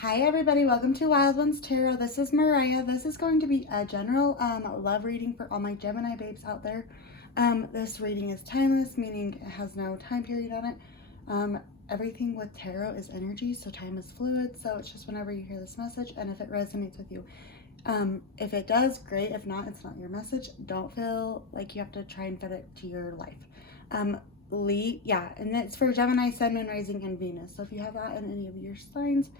Hi everybody, welcome to Wild Ones Tarot. This is Mariah. This is going to be a general love reading for all my Gemini babes out there. This reading is timeless, meaning it has no time period on it. Everything with tarot is energy, so time is fluid, so it's just whenever you hear this message and if it resonates with you. If it does, great. If not, it's not your message. Don't feel like you have to try and fit it to your life. And it's for Gemini, Sun, Moon, Rising, and Venus. So if you have that in any of your signs,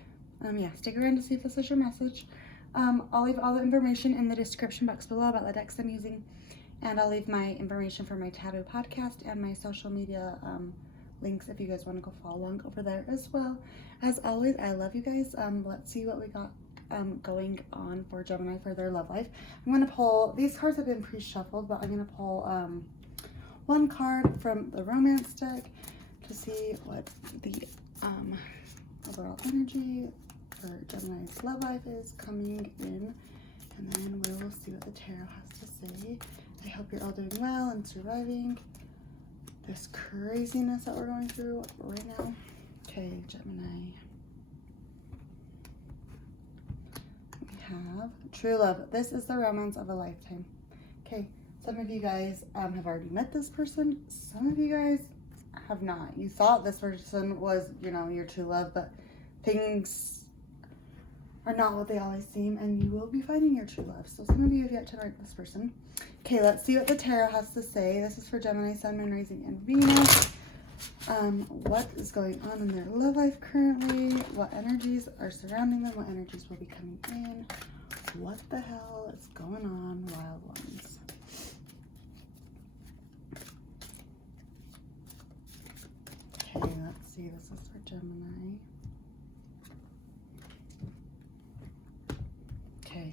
stick around to see if this is your message. I'll leave all the information in the description box below about the decks I'm using, and I'll leave my information for my Taboo podcast and my social media links if you guys want to go follow along over there as well. As always, I love you guys. Let's see what we got going on for Gemini for their love life. I'm going to pull, these cards have been pre-shuffled, but I'm going to pull one card from the romance deck to see what the overall energy for Gemini's love life is coming in, and then we'll see what the tarot has to say. I hope you're all doing well and surviving this craziness that we're going through right now. Okay, Gemini. We have true love. This is the romance of a lifetime. Okay, some of you guys have already met this person. Some of you guys have not. You thought this person was, your true love, but things are not what they always seem, and you will be finding your true love. So some of you have yet to meet this person. Okay, let's see what the tarot has to say. This is for Gemini, Sun, Moon, Rising, and Venus. What is going on in their love life currently? What energies are surrounding them? What energies will be coming in? What the hell is going on, Wild Ones? Okay, let's see. This is for Gemini. Okay.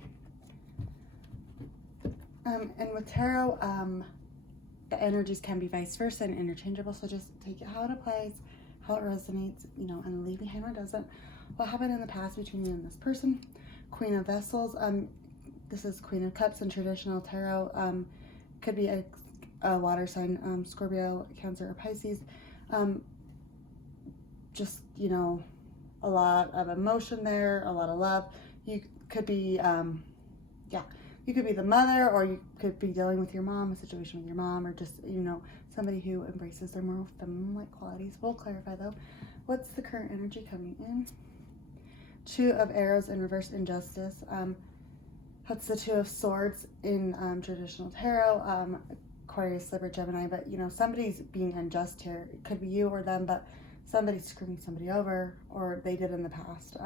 And with tarot, the energies can be vice versa and interchangeable, so just take it how it applies, how it resonates, and leave behind what doesn't. What happened in the past between you and this person? Queen of Vessels. This is Queen of Cups in traditional tarot. Could be a water sign, Scorpio, Cancer, or Pisces. Just, a lot of emotion there, a lot of love. You could be, you could be the mother, or you could be dealing with your mom, a situation with your mom, or just, somebody who embraces their more feminine-like qualities. We'll clarify, though. What's the current energy coming in? Two of Arrows in reverse, Injustice. That's the Two of Swords in traditional tarot. Aquarius, Libra, Gemini, but, somebody's being unjust here. It could be you or them, but somebody's screwing somebody over, or they did in the past.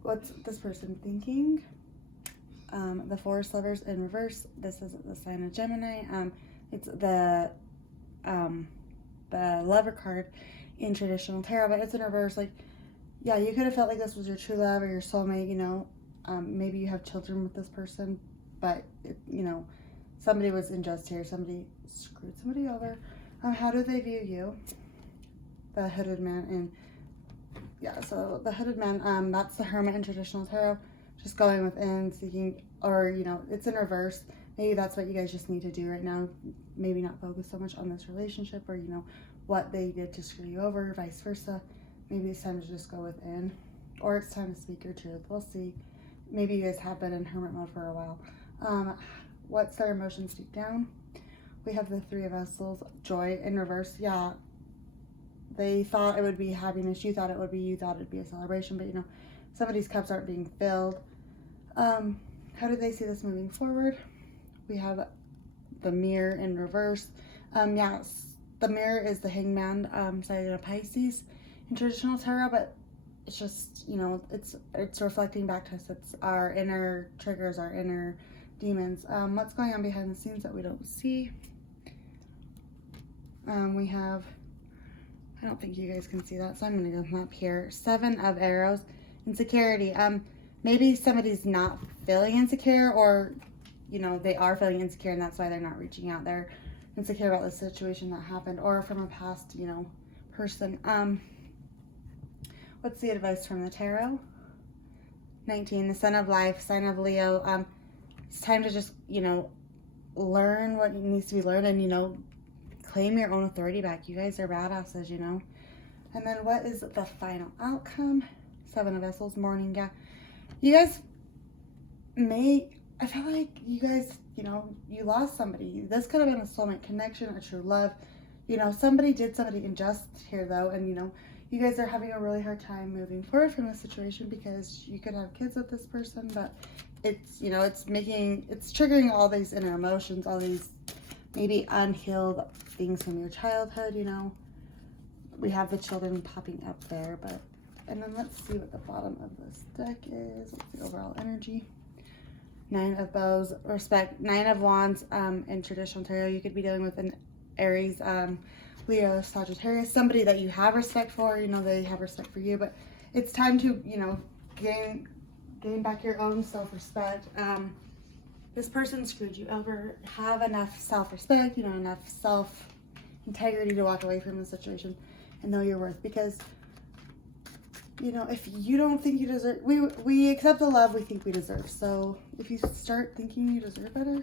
What's this person thinking? The Forest Lovers in reverse. This is the sign of Gemini. It's the lover card in traditional tarot, but it's in reverse. Like, yeah, you could have felt like this was your true love or your soulmate. Maybe you have children with this person, but somebody was unjust here. Somebody screwed somebody over. How do they view you? The Hooded Man so the Hooded Man, that's the Hermit in traditional tarot. Just going within, seeking, or, it's in reverse. Maybe that's what you guys just need to do right now. Maybe not focus so much on this relationship, or, what they did to screw you over, vice versa. Maybe it's time to just go within, or it's time to speak your truth. We'll see. Maybe you guys have been in hermit mode for a while. What's their emotions deep down? We have the Three of Vessels, Joy in reverse. Yeah, they thought it would be happiness. You thought it would be. You thought it'd be a celebration, but somebody's cups aren't being filled. How do they see this moving forward? We have the Mirror in reverse. The Mirror is the Hangman side of Pisces in traditional tarot, but it's just, it's reflecting back to us. It's our inner triggers, our inner demons. What's going on behind the scenes that we don't see? We have, I don't think you guys can see that, so I'm going to go up here. Seven of Arrows, insecurity. Maybe somebody's not feeling insecure, or, they are feeling insecure, and that's why they're not reaching out. They're insecure about the situation that happened, or from a past, person. What's the advice from the tarot? 19, the Sun of Life, sign of Leo. It's time to just, learn what needs to be learned, and, claim your own authority back. You guys are badasses, And then what is the final outcome? Seven of Vessels, morning, yeah. You guys I feel like you guys, you lost somebody. This could have been a soulmate connection, a true love. Somebody did somebody unjust here, though, and, you guys are having a really hard time moving forward from this situation because you could have kids with this person, but it's, it's triggering all these inner emotions, all these maybe unhealed things from your childhood, We have the children popping up there, and then let's see what the bottom of this deck is. What's the overall energy? Nine of Bows, respect. Nine of Wands, in traditional tarot, you could be dealing with an Aries, Leo, Sagittarius, somebody that you have respect for, they have respect for you, but it's time to, gain back your own self-respect. This person screwed you over. Have enough self-respect, enough self-integrity to walk away from the situation and know your worth, because if you don't think you deserve, we accept the love we think we deserve. So if you start thinking you deserve better,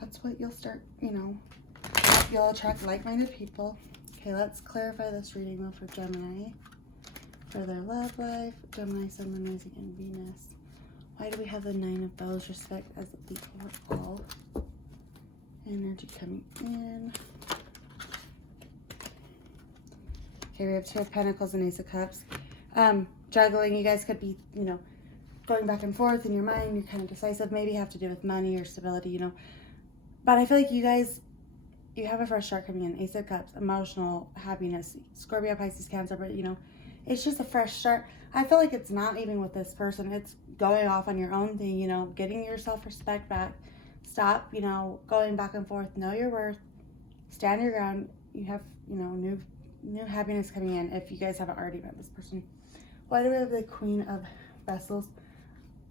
that's what you'll start, you'll attract like-minded people. Okay, let's clarify this reading though for Gemini. For their love life, Gemini, Sun, Moon, Rising, and Venus. Why do we have the Nine of Bows, respect as the overall energy coming in? Okay, we have Two of Pentacles and Ace of Cups. Juggling, you guys could be, going back and forth in your mind. You're kind of decisive. Maybe have to do with money or stability, But I feel like you guys, you have a fresh start coming in. Ace of Cups, emotional, happiness, Scorpio, Pisces, Cancer, but, it's just a fresh start. I feel like it's not even with this person. It's going off on your own thing, getting your self-respect back. Stop, going back and forth. Know your worth. Stand your ground. You have, new happiness coming in if you guys haven't already met this person. Why do we have the Queen of Vessels?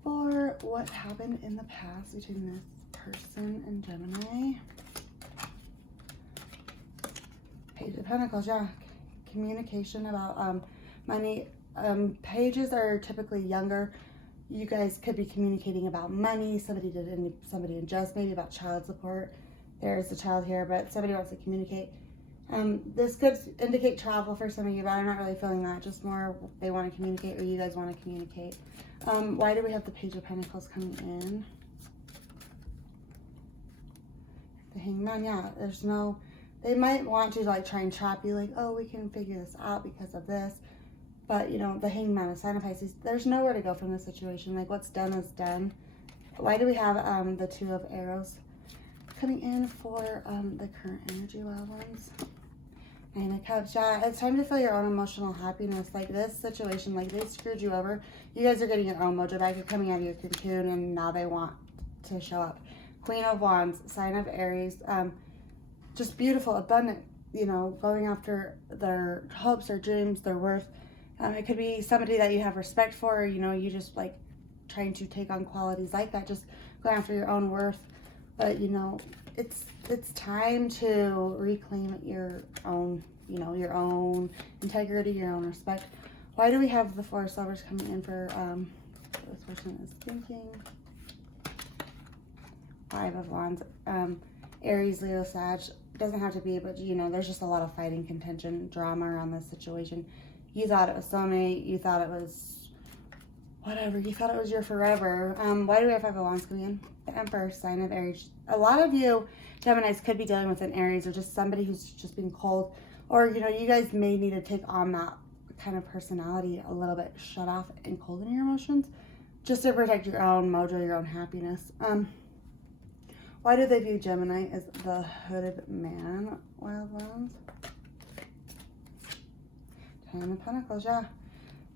For what happened in the past between this person and Gemini. Page of Pentacles, yeah. Communication about money. Pages are typically younger. You guys could be communicating about money. Somebody unjust, maybe about child support. There's a child here, but somebody wants to communicate. This could indicate travel for some of you, but I'm not really feeling that. Just more they want to communicate or you guys want to communicate. Why do we have the Page of Pentacles coming in? The Hangman, yeah. They might want to try and trap you, oh, we can figure this out because of this. But, the Hangman, a sign of Pisces, there's nowhere to go from this situation. What's done is done. Why do we have the Two of Arrows coming in for the current energy, wild ones? Nine of Cups, yeah. It's time to feel your own emotional happiness. This situation, they screwed you over. You guys are getting your own mojo back. You're coming out of your cocoon, and now they want to show up. Queen of Wands, sign of Aries, just beautiful, abundant, going after their hopes, their dreams, their worth. It could be somebody that you have respect for, you just trying to take on qualities like that, just going after your own worth. But, it's time to reclaim your own, your own integrity, your own respect. Why do we have the Four of Swords coming in for this person is thinking? Five of Wands, Aries, Leo, Sag. It doesn't have to be, but there's just a lot of fighting, contention, drama around this situation. You thought it was soulmate. You thought it was whatever. You thought it was your forever. Why do we have Five of Wands coming in? The Emperor, sign of Aries. A lot of you Geminis could be dealing with an Aries or just somebody who's just being cold, or you guys may need to take on that kind of personality a little bit shut off and cold in your emotions, just to protect your own mojo, your own happiness. Why do they view Gemini as the hooded man, wild ones? Ten of Pentacles, yeah.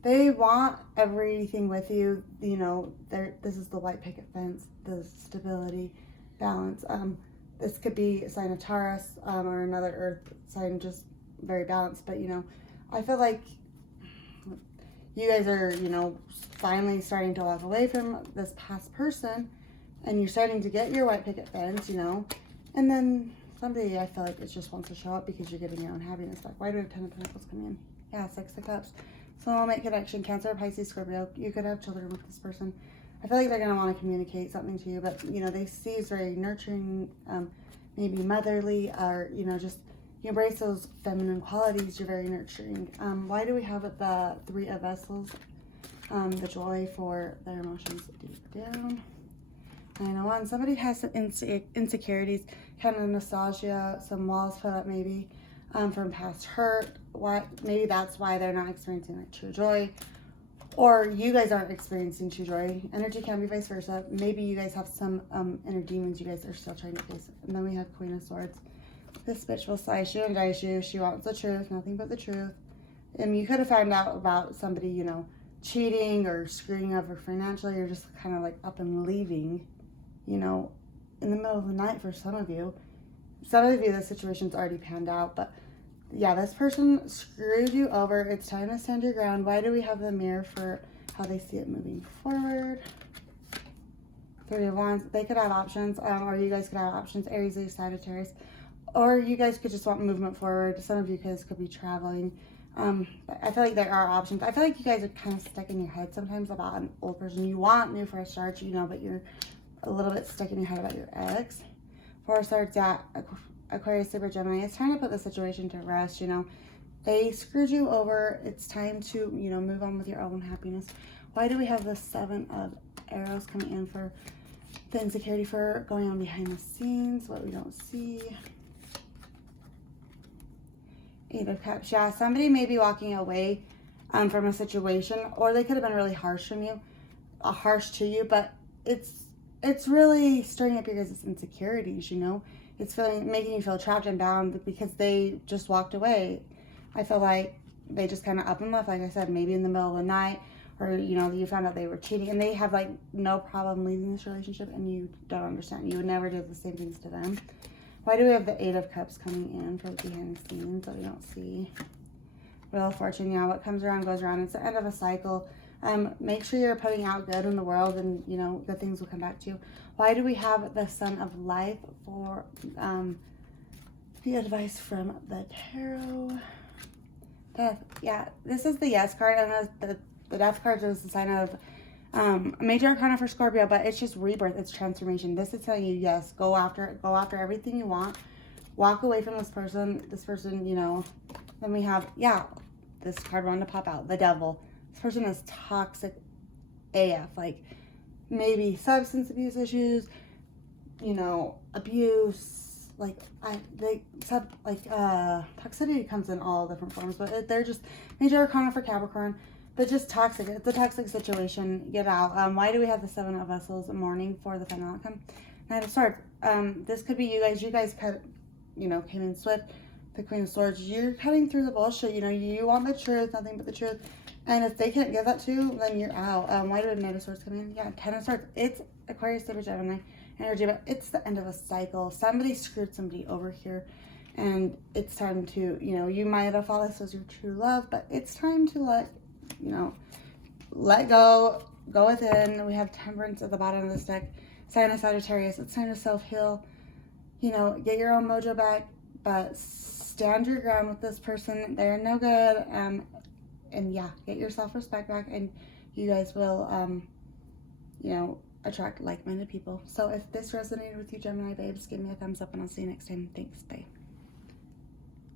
They want everything with you. This is the white picket fence, the stability, balance. This could be a sign of Taurus or another earth sign, just very balanced. But, I feel like you guys are, finally starting to walk away from this past person. And you're starting to get your white picket fence, and then somebody, I feel like, it just wants to show up because you're getting your own happiness back. Why do we have Ten of Pentacles coming in? Yeah, Six of Cups. Soulmate connection, Cancer, Pisces, Scorpio. You could have children with this person. I feel like they're going to want to communicate something to you, but, they see it's very nurturing, maybe motherly, or, just you embrace those feminine qualities. You're very nurturing. Why do we have the Three of Vessels the joy for their emotions deep down. 901, somebody has some insecurities, kind of nostalgia, some walls put up maybe from past hurt. Maybe that's why they're not experiencing like true joy, or you guys aren't experiencing true joy. Energy can be vice versa. Maybe you guys have some inner demons you guys are still trying to face. And then we have Queen of Swords. This bitch will slice you and dice you. She wants the truth, nothing but the truth. And you could have found out about somebody, you know, cheating or screwing over financially, or just kind of like up and leaving, you know, in the middle of the night for some of you. Some of you, the situation's already panned out, but yeah, this person screwed you over. It's time to stand your ground. Why do we have the mirror for how they see it moving forward? 3 of Wands. They could have options, or you guys could have options. Aries, Leo, Sagittarius. Or you guys could just want movement forward. Some of you guys could be traveling. But I feel like there are options. I feel like you guys are kind of stuck in your head sometimes about an old person. You want new fresh starts, you know, but you're a little bit stuck in your head about your ex. 4 of Swords, yeah. Aquarius, Libra, Gemini. It's time to put the situation to rest, you know. They screwed you over. It's time to, you know, move on with your own happiness. Why do we have the 7 of Arrows coming in for the insecurity for going on behind the scenes, what we don't see? 8 of Cups. Yeah, somebody may be walking away from a situation, or they could have been really harsh to you, but it's really stirring up your guys' insecurities, you know. It's making you feel trapped and bound because they just walked away. I feel like they just kind of up and left, like I said, maybe in the middle of the night, or, you know, you found out they were cheating, and they have like no problem leaving this relationship, and you don't understand. You would never do the same things to them. Why do we have the 8 of Cups coming in for behind the scenes that we don't see? Wheel of Fortune, yeah, what comes around goes around. It's the end of a cycle. Make sure you're putting out good in the world, and, you know, good things will come back to you. Why do we have the Sun of Life for the advice from the tarot? Death. Yeah, this is the Yes card, and the Death card is the sign of a major arcana for Scorpio, but it's just rebirth. It's transformation. This is telling you, yes, go after everything you want. Walk away from this person. This person, you know. Then we have, yeah, this card wanted to pop out. The Devil. This person is toxic AF. Like, maybe substance abuse issues, you know, abuse. Like, toxicity comes in all different forms, but they're just major arcana for Capricorn. But just toxic. It's a toxic situation. Get out. Why do we have the 7 of Vessels mourning for the final outcome? Knight of Swords. This could be you guys. You guys cut, you know, came in swift. The Queen of Swords. You're cutting through the bullshit. You know, you want the truth, nothing but the truth. And if they can't give that to you, then you're out. Why do Knight of Swords come in? Yeah, 10 of Swords. It's Aquarius, Libra, Gemini energy, but it's the end of a cycle. Somebody screwed somebody over here. And it's time to, you know, you might have thought this was your true love, but it's time to let go within. We have Temperance at the bottom of this deck. Sign of Sagittarius. It's time to self-heal. You know, get your own mojo back, but stand your ground with this person. They're no good. And yeah, get your self-respect back, and you guys will, you know, attract like-minded people. So if this resonated with you, Gemini babes, give me a thumbs up, and I'll see you next time. Thanks. Bye.